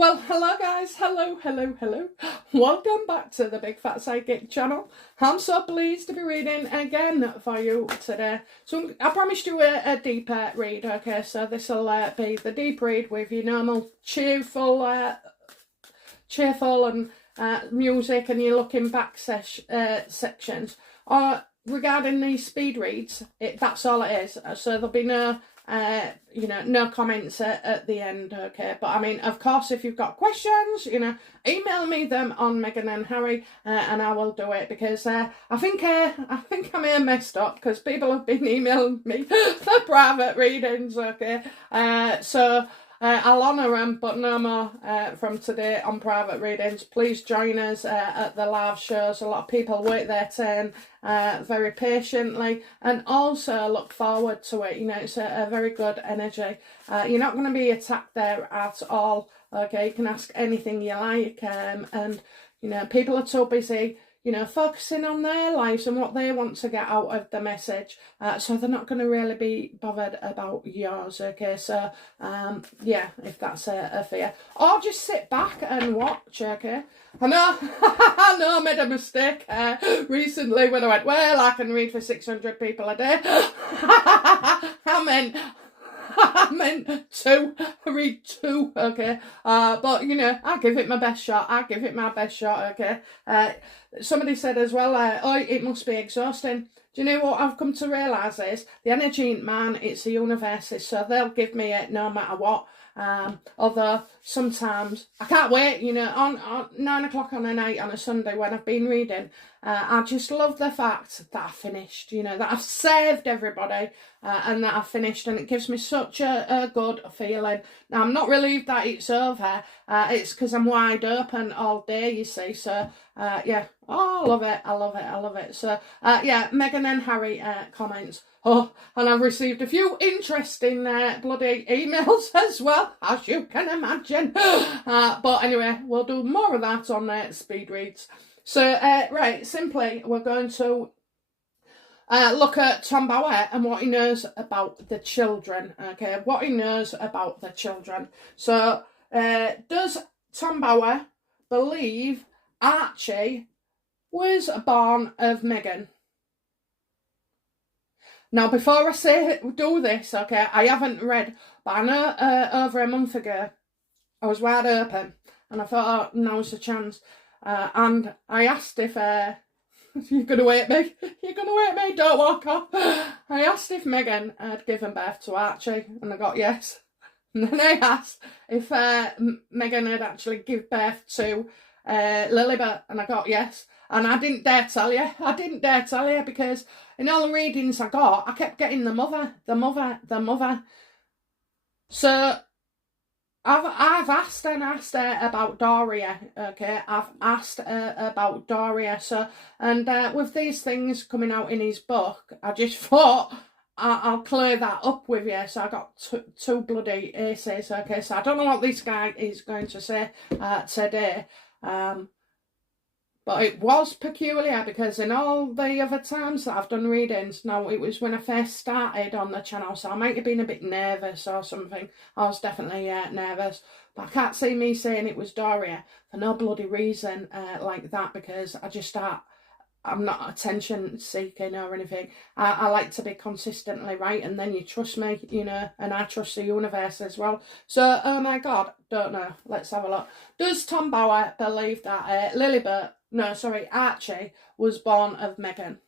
Well, hello guys, hello. Welcome back to the Big Fat Psychic channel. I'm so pleased to be reading again for you today. So I promised you a deeper read, okay, so this will be the deep read with your normal cheerful and music and your looking back sections. Regarding these speed reads, that's all it is. So there'll be no no comments at the end, okay? But I mean, of course, if you've got questions, email me them on Megan and Harry, and I will do it because I think I may have messed up because people have been emailing me for private readings, okay? I'll honour them, but no more from today on private readings. Please join us at the live shows. A lot of people wait their turn very patiently and also look forward to it. It's a very good energy. You're not going to be attacked there at all. Okay, you can ask anything you like, and people are so busy focusing on their lives and what they want to get out of the message. So they're not going to really be bothered about yours, okay? So, yeah, if that's a fear. Or just sit back and watch, okay? I know, I made a mistake recently when I went, well, I can read for 600 people a day. I meant two. I read two, okay? But, I give it my best shot. Okay? Somebody said as well, oh, it must be exhausting. Do you know what I've come to realise is the energy ain't mine, it's the universe's, so they'll give me it no matter what. Although sometimes I can't wait, on 9 o'clock on a night on a Sunday when I've been reading, I just love the fact that I finished, that I've saved everybody and that I've finished, and it gives me such a good feeling. Now, I'm not relieved that it's over, it's because I'm wide open all day, you see, so yeah, oh, I love it. So yeah, Megan and Harry comments. Oh, and I've received a few interesting bloody emails as well, as you can imagine. But anyway, we'll do more of that on speed reads. So, right, simply, we're going to look at Tom Bauer and what he knows about the children, okay? What he knows about the children. So, does Tom Bauer believe Archie was born of Megan? Now, before I do this, okay, I haven't read, but I know over a month ago, I was wide open, and I thought, oh, now's the chance. And I asked if, you're going to wait me, don't walk off. I asked if Megan had given birth to Archie, and I got yes. And then I asked if Megan had actually given birth to Lilibet, and I got yes. And I didn't dare tell you because in all the readings I got, I kept getting the mother. So I've asked about Doria, okay? I've asked about Doria. So, and with these things coming out in his book, I just thought I'll clear that up with you. So I got two bloody aces, okay? So I don't know what this guy is going to say today. But it was peculiar because in all the other times that I've done readings, now it was when I first started on the channel, so I might have been a bit nervous or something. I was definitely nervous. But I can't see me saying it was Doria for no bloody reason like that, because I'm not attention seeking or anything. I like to be consistently right, and then you trust me, and I trust the universe as well. So, oh my God, don't know. Let's have a look. Does Tom Bauer believe that Archie was born of Megan?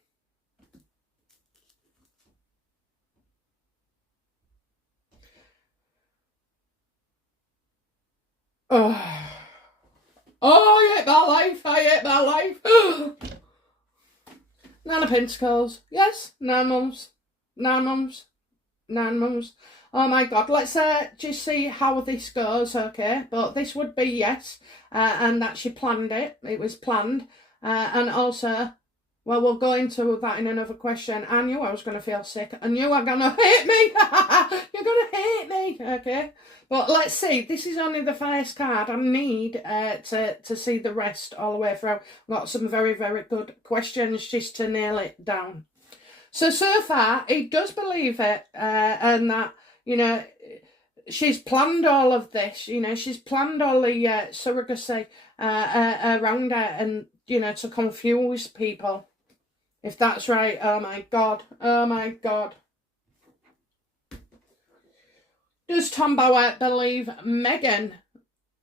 Oh, I hate my life. 9 of Pentacles. Yes, 9 months. Oh my God, let's just see how this goes, okay? But this would be yes, and that she planned it. It was planned. And also, well, we'll go into that in another question. I knew I was going to feel sick. I knew you were going to hate me. You're going to hate me, okay? But let's see. This is only the first card. I need to see the rest all the way through. I've got some very, very good questions just to nail it down. So far, he does believe it, and that, she's planned all of this, you know, she's planned all the surrogacy around her and, you know, to confuse people. If that's right, oh my God, oh my God. Does Tom Bauer believe Meghan?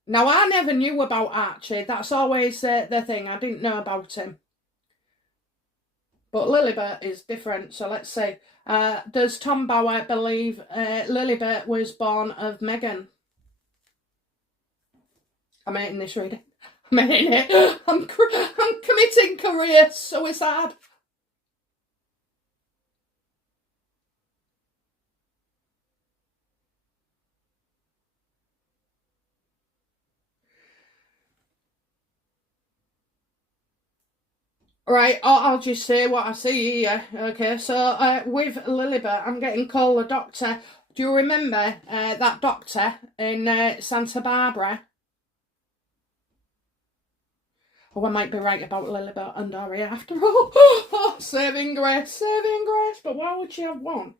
Now, I never knew about Archie. That's always the thing. I didn't know about him. But Lilibet is different, so let's see. Does Tom Bauer believe Lilibet was born of Meghan? I'm hating this reading. I'm hating it. I'm committing career suicide. Right, I'll just say what I see here. Okay, so with Lilibet, I'm getting called a doctor. Do you remember that doctor in Santa Barbara? Oh, I might be right about Lilibet and Dory after all. Oh, saving grace, saving grace. But why would she have one?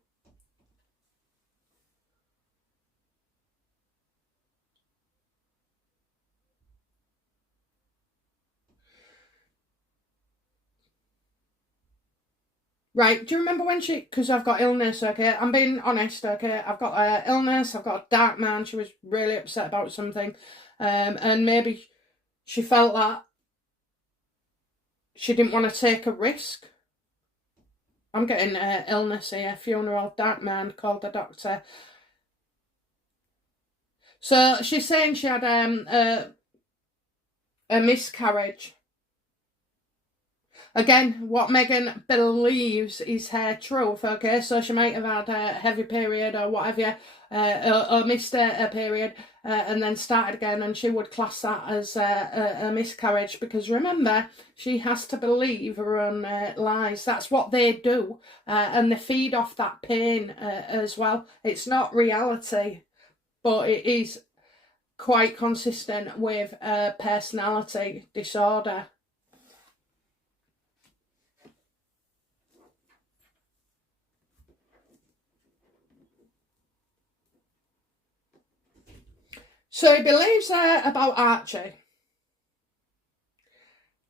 Right, do you remember when because I've got illness, okay? I'm being honest, okay? I've got illness, I've got a dark man. She was really upset about something. And maybe she felt that she didn't want to take a risk. I'm getting illness here, funeral, dark man, called the doctor. So she's saying she had a miscarriage. Again, what Meghan believes is her truth, okay? So she might have had a heavy period or whatever, or missed a period and then started again, and she would class that as a miscarriage because remember, she has to believe her own lies. That's what they do, and they feed off that pain as well. It's not reality, but it is quite consistent with personality disorder. So he believes about Archie.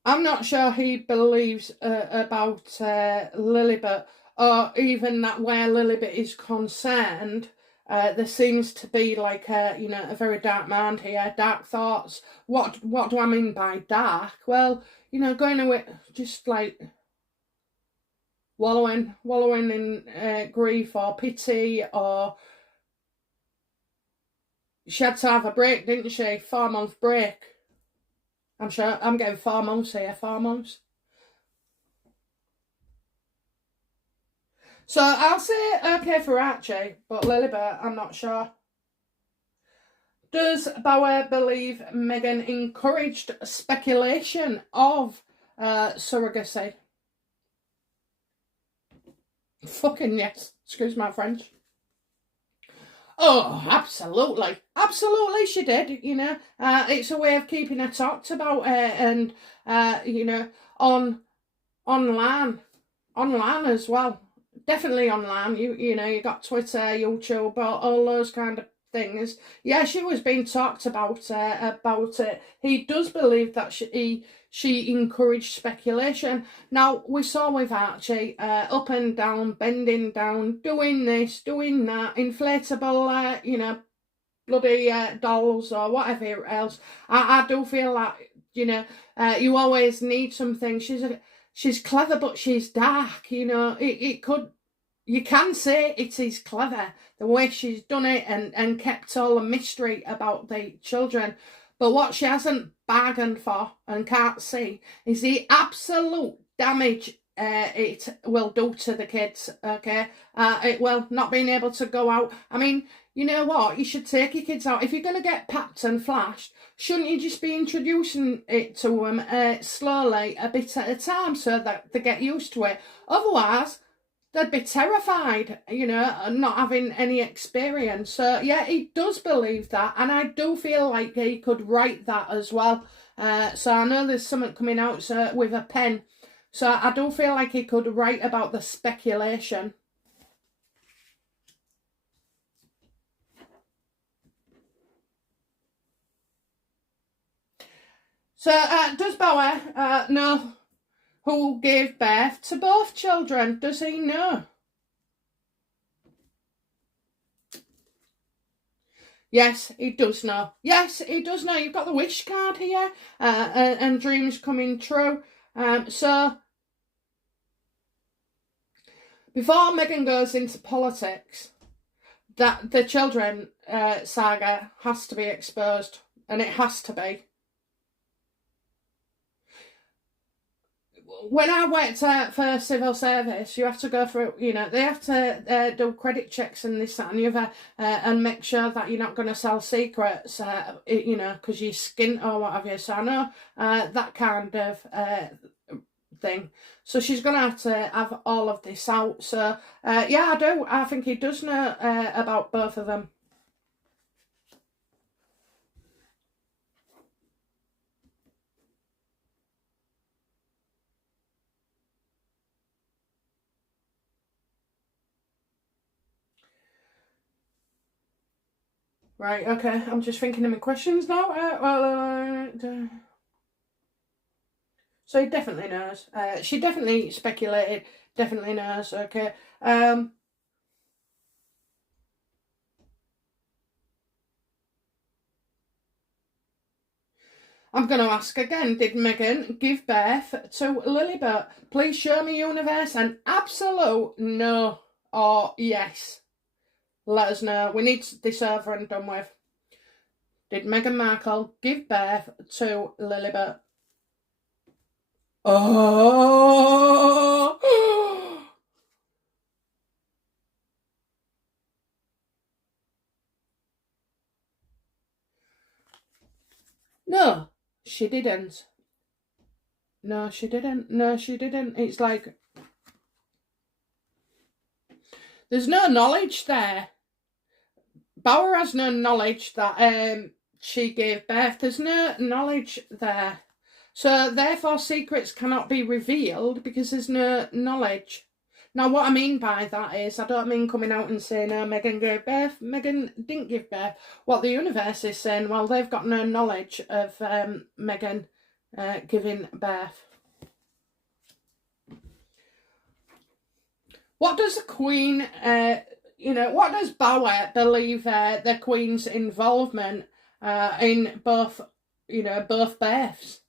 I'm not sure he believes about Lilibet, or even that where Lilibet is concerned, there seems to be like a very dark mind here, dark thoughts. What do I mean by dark? Well, going away, just like wallowing in grief or pity, or she had to have a break, didn't she? 4-month break. I'm sure I'm getting 4 months here, 4 months. So I'll say okay for Archie, but Lilibet, I'm not sure. Does Bauer believe Meghan encouraged speculation of surrogacy? Fucking yes. Excuse my French. Oh, absolutely. Absolutely she did, It's a way of keeping her talked about and, online as well. Definitely online. You got Twitter, YouTube, all those kind of things. Yeah, she was being talked about it. He does believe that she encouraged speculation. Now, we saw with Archie, up and down, bending down, doing this, doing that, inflatable, bloody dolls or whatever else. I do feel that, you always need something. She's clever, but she's dark, you can say it is clever, the way she's done it and kept all the mystery about the children. But what she hasn't bargained for and can't see is the absolute damage it will do to the kids, okay? It will, not being able to go out. I mean, you know what? You should take your kids out. If you're going to get papped and flashed, shouldn't you just be introducing it to them slowly, a bit at a time, so that they get used to it? Otherwise, they'd be terrified, not having any experience. So, yeah, he does believe that, and I do feel like he could write that as well. So I know there's something coming out with a pen. So I do feel like he could write about the speculation. So, does Bauer know who gave birth to both children? Does he know? Yes, he does know. Yes, he does know. You've got the wish card here, and dreams coming true. So, before Meghan goes into politics, that the children saga has to be exposed, and it has to be. When I worked for civil service, you have to go through, they have to do credit checks and this, that, and the other, and make sure that you're not going to sell secrets, because you're skint or what have you. So I know that kind of thing. So she's going to have all of this out. So, yeah, I do. I think he does know about both of them. Right, okay, I'm just thinking of my questions now. So he definitely knows. She definitely speculated, definitely knows, okay. I'm going to ask again, did Meghan give birth to Lilibet? Please show me, universe, an absolute no or yes. Let us know. We need this over and done with. Did Meghan Markle give birth to Lilibet? Oh! No, she didn't. No, she didn't. No, she didn't. It's like there's no knowledge there. Bauer has no knowledge that she gave birth. There's no knowledge there. So therefore secrets cannot be revealed because there's no knowledge. Now what I mean by that is, I don't mean coming out and saying, oh, Meghan gave birth. Meghan didn't give birth. What the universe is saying, well, they've got no knowledge of Meghan giving birth. What does the Queen, what does Bauer believe the Queen's involvement in both births?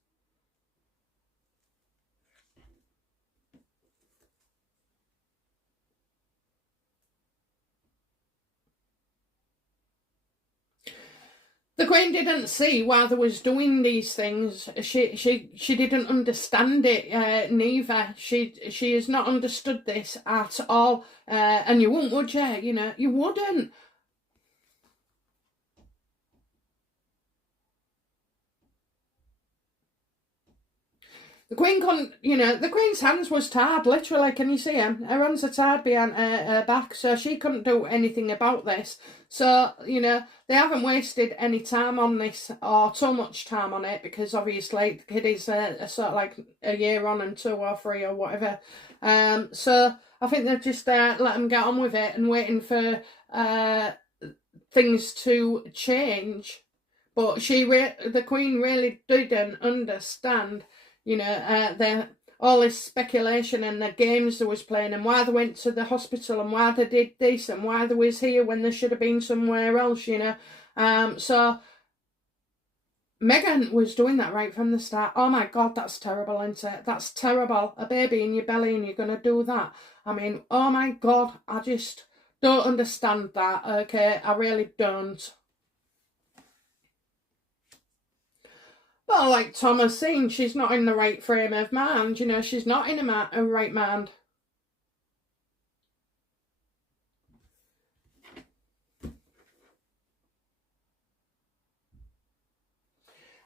The Queen didn't see why they was doing these things. She didn't understand it neither. She has not understood this at all. And you wouldn't, would you? You wouldn't. The Queen couldn't, the Queen's hands was tied, literally, can you see them? Her hands are tied behind her back, so she couldn't do anything about this. So, they haven't wasted any time on this, or too much time on it, because obviously the kid is sort of like a year on and 2 or 3 or whatever. So I think they've just let them get on with it and waiting for things to change. But the Queen really didn't understand all this speculation and the games they was playing and why they went to the hospital and why they did this and why they was here when they should have been somewhere else, So Meghan was doing that right from the start. Oh my God, that's terrible, isn't it? That's terrible. A baby in your belly and you're going to do that. I mean, oh my God, I just don't understand that, okay? I really don't. Well, like Thomas saying, she's not in the right frame of mind. She's not in a right mind.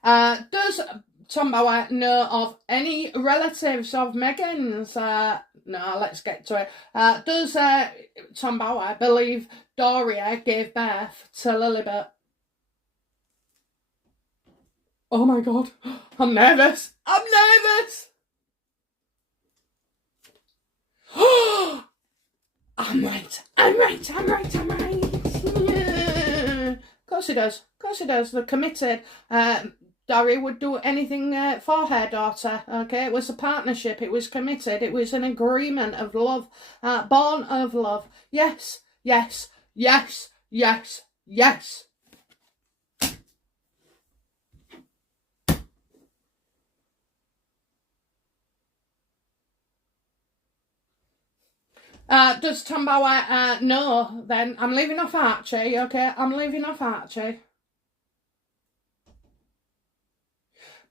Does Tom Bauer know of any relatives of Meghan's? No, let's get to it. Does Tom Bauer believe Doria gave birth to Lilibet? Oh my God, I'm nervous. I'm nervous. I'm right. Yeah. Of course he does. They're committed. Dory would do anything for her daughter. Okay, it was a partnership. It was committed. It was an agreement of love, born of love. Yes, yes, yes, yes, yes. Does Tom Bauer know? Then I'm leaving off Archie. Okay, I'm leaving off Archie.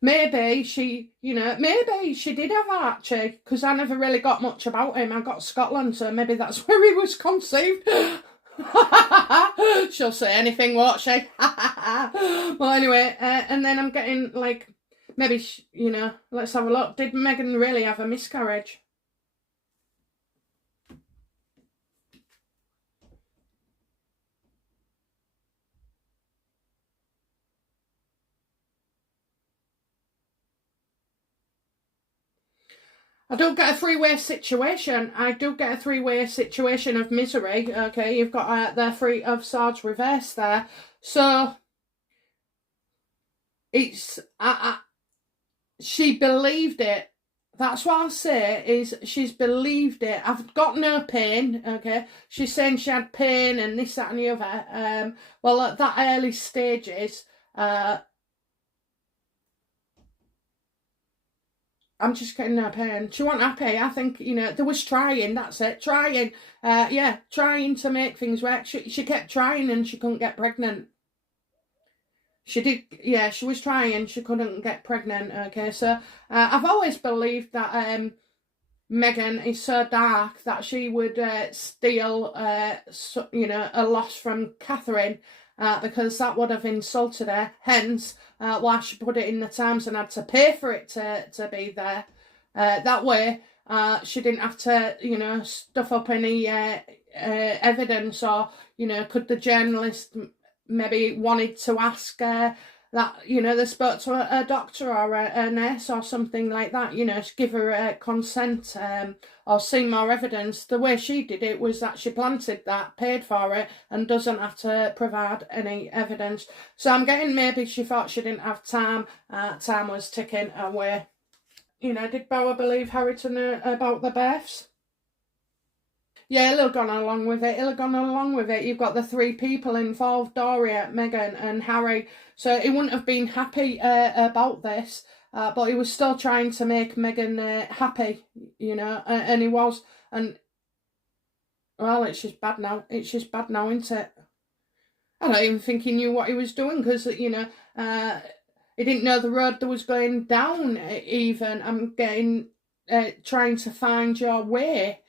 Maybe she, maybe she did have Archie, because I never really got much about him. I got Scotland, so maybe that's where he was conceived. She'll say anything, won't she? Well, anyway, and then I'm getting, like, maybe, let's have a look. Did Meghan really have a miscarriage? I don't get a three-way situation. I do get a three-way situation of misery. Okay, you've got the Three of Swords reverse there. So, it's... she believed it. That's what I'll say, is she's believed it. I've got no pain, okay? She's saying she had pain and this, that and the other. Well, at that early stages... I'm just getting no pain. She wasn't happy. I think, there was trying, that's it. Trying. Trying to make things work. She kept trying and she couldn't get pregnant. She did, she was trying. She couldn't get pregnant, okay? So, I've always believed that Meghan is so dark that she would steal, a loss from Catherine, because that would have insulted her. Hence, why she put it in the Times and had to pay for it to be there. That way, she didn't have to, stuff up any evidence, or, could the journalist maybe wanted to ask that, they spoke to a doctor or a nurse or something like that, to give her consent, or see more evidence. The way she did it was that she planted that, paid for it, and doesn't have to provide any evidence. So I'm getting, maybe she thought she didn't have time. Time was ticking away. Did Bauer believe Harry to know about the births? Yeah, he'll have gone along with it. You've got the three people involved, Doria, Meghan and Harry. So he wouldn't have been happy about this, but he was still trying to make Meghan happy, and he was. And, well, it's just bad now. Isn't it? I don't even think he knew what he was doing, because, he didn't know the road that was going down even. I'm getting, trying to find your way.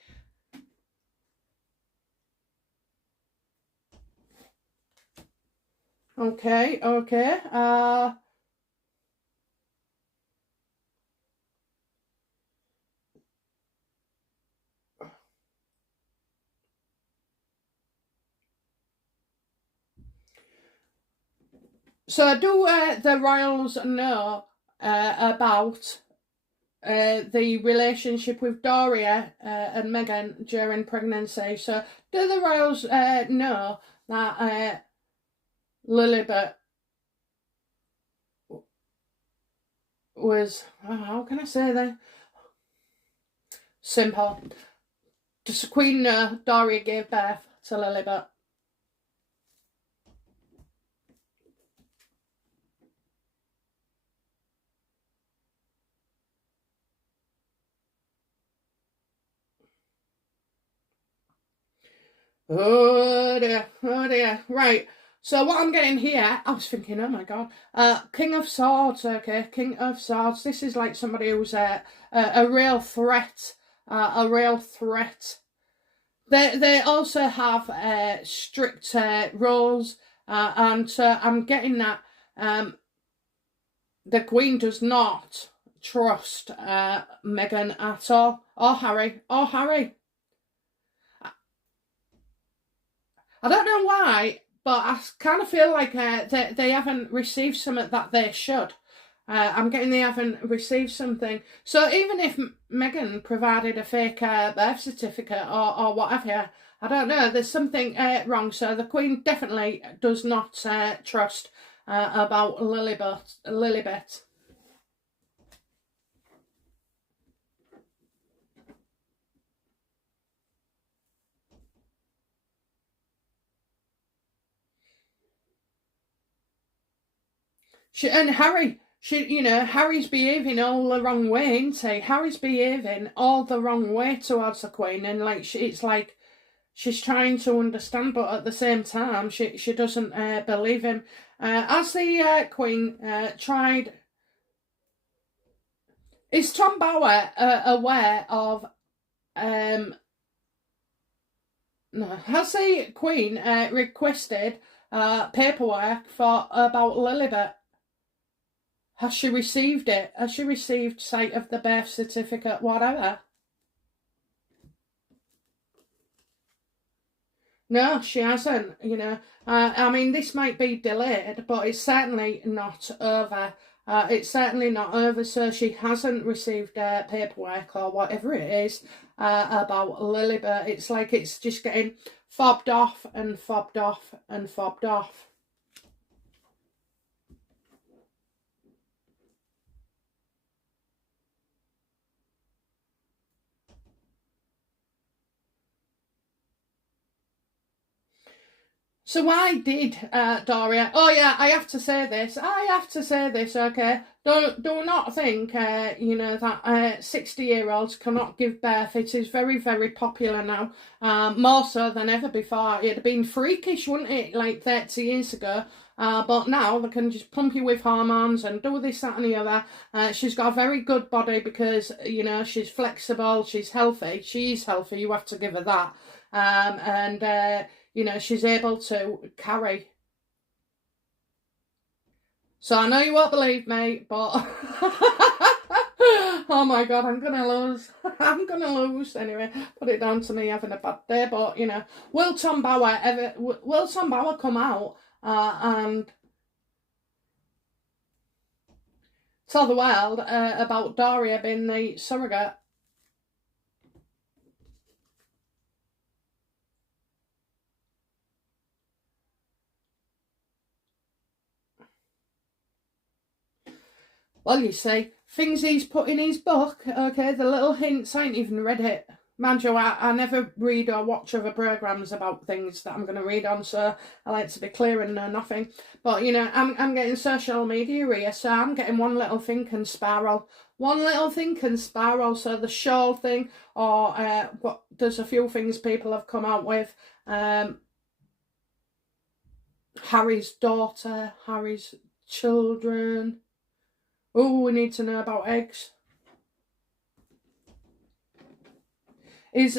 Okay. So do the royals know about the relationship with Doria and Meghan during pregnancy? So do the royals know that Lilibet was, how can I say that? Simple. Does the Queen know Doria gave birth to Lilibet? Oh dear. Right. So what I'm getting here, I was thinking, oh my God, King of Swords, okay, King of Swords. This is like somebody who's a real threat, They also have strict rules, and so I'm getting that the Queen does not trust Meghan at all, or Harry. I don't know why, but I kind of feel like they haven't received something that they should. I'm getting they haven't received something. So even if Meghan provided a fake birth certificate or whatever, I don't know, there's something wrong. So the Queen definitely does not trust about Lilibet. And Harry, Harry's behaving all the wrong way, isn't he? Harry's behaving all the wrong way towards the Queen, and like it's like she's trying to understand, but at the same time, she doesn't believe him. As the Queen tried, is Tom Bower aware of? No, has the Queen requested paperwork for about Lilibet? Has she received it? Has she received sight of the birth certificate, whatever? No, she hasn't, I mean, this might be delayed, but it's certainly not over. It's certainly not over, so she hasn't received paperwork or whatever it is about Lilibet. It's like it's just getting fobbed off and fobbed off and fobbed off. So why did Doria? Oh yeah, I have to say this. Okay, do not think that 60-year-olds cannot give birth. It is very, very popular now, more so than ever before. It'd have been freakish, wouldn't it, like 30 years ago? But now they can just pump you with hormones and do this, that, and the other. She's got a very good body because she's flexible, she's healthy. She's healthy. You have to give her that. She's able to carry. So I know you won't believe me, but oh my God, I'm gonna lose. I'm gonna lose anyway. Put it down to me having a bad day, but will Tom Bower come out and tell the world about Doria being the surrogate? Well, you see, things he's put in his book, okay, the little hints, I ain't even read it. Mind you, I never read or watch other programmes about things that I'm going to read on, so I like to be clear and know nothing. But, I'm getting social media here, so I'm getting one little thing can spiral. One little thing can spiral, so the shawl thing, or there's a few things people have come out with. Harry's daughter, Harry's children. Oh, we need to know about eggs. So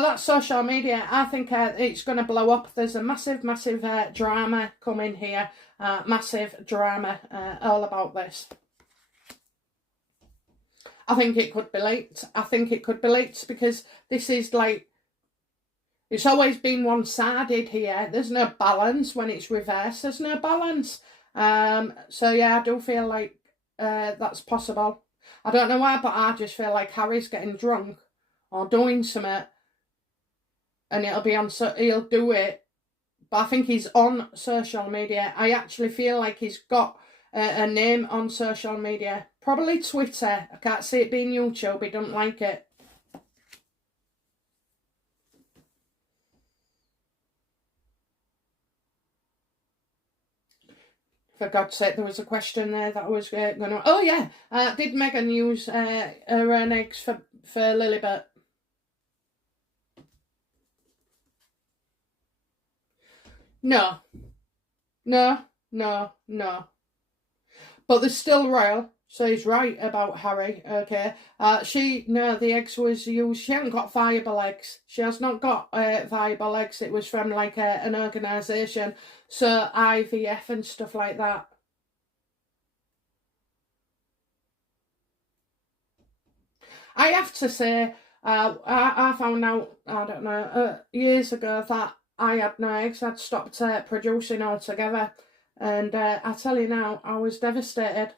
that's social media. I think it's going to blow up. There's a massive, massive drama coming here. Massive drama all about this. I think it could be leaked. Because this is like, it's always been one-sided here. There's no balance when it's reversed. There's no balance. So yeah, I do feel like that's possible. I don't know why, but I just feel like Harry's getting drunk or doing something, and he'll do it. But I think he's on social media. I actually feel like he's got a name on social media. Probably Twitter. I can't see it being YouTube. He don't like it. For God's sake, there was a question there that I was going to... Oh, yeah. Did Meghan use her own eggs for Lilibet? No. No. But they're still royal, so he's right about Harry, okay? The eggs was used... She hasn't got viable eggs. She has not got viable eggs. It was from, like, an organisation. So IVF and stuff like that. I have to say, I found out, I don't know, years ago that I had no eggs. I'd stopped producing altogether. And I tell you now, I was devastated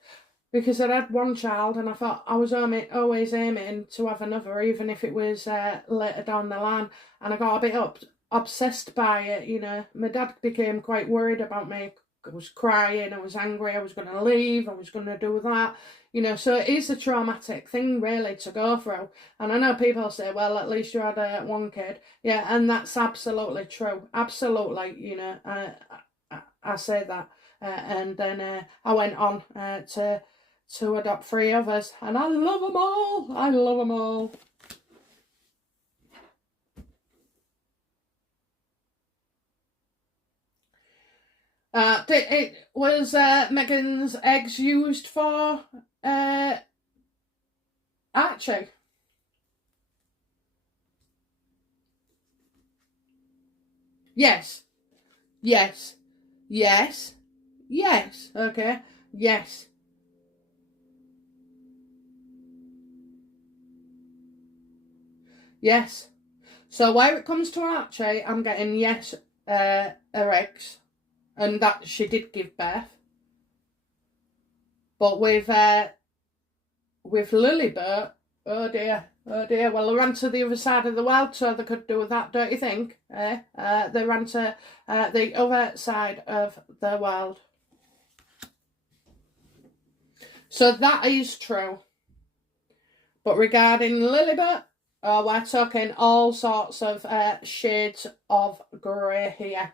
because I'd had one child and I thought I was always aiming to have another, even if it was later down the line. And I got a bit obsessed by it, you know. My dad became quite worried about me. I was crying, I was angry, I was going to leave, I was going to do that, you know. So it is a traumatic thing, really, to go through. And I know people say, well, at least you had one kid. Yeah, and that's absolutely true. Absolutely, you know, I say that. And then I went on to adopt 3 others, and I love them all. I love them all. It was Megan's eggs used for Archie? Yes, yes, yes, yes. Okay, yes, yes. So where it comes to Archie, I'm getting yes, her eggs, and that she did give birth. But with Lilibert, oh dear, oh dear. Well, they ran to the other side of the world so they could do that, don't you think? They ran to the other side of the world. So that is true. But regarding Lilibert, oh, we're talking all sorts of shades of grey here.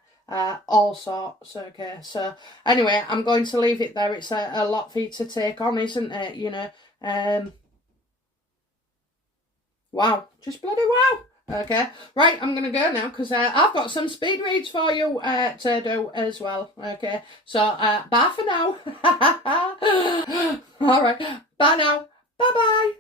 All sorts, okay. So anyway, I'm going to leave it there. It's a lot for you to take on, isn't it? You know, wow, just bloody wow. Okay, right, I'm going to go now because I've got some speed reads for you to do as well. Okay, so bye for now. All right, bye now. Bye bye.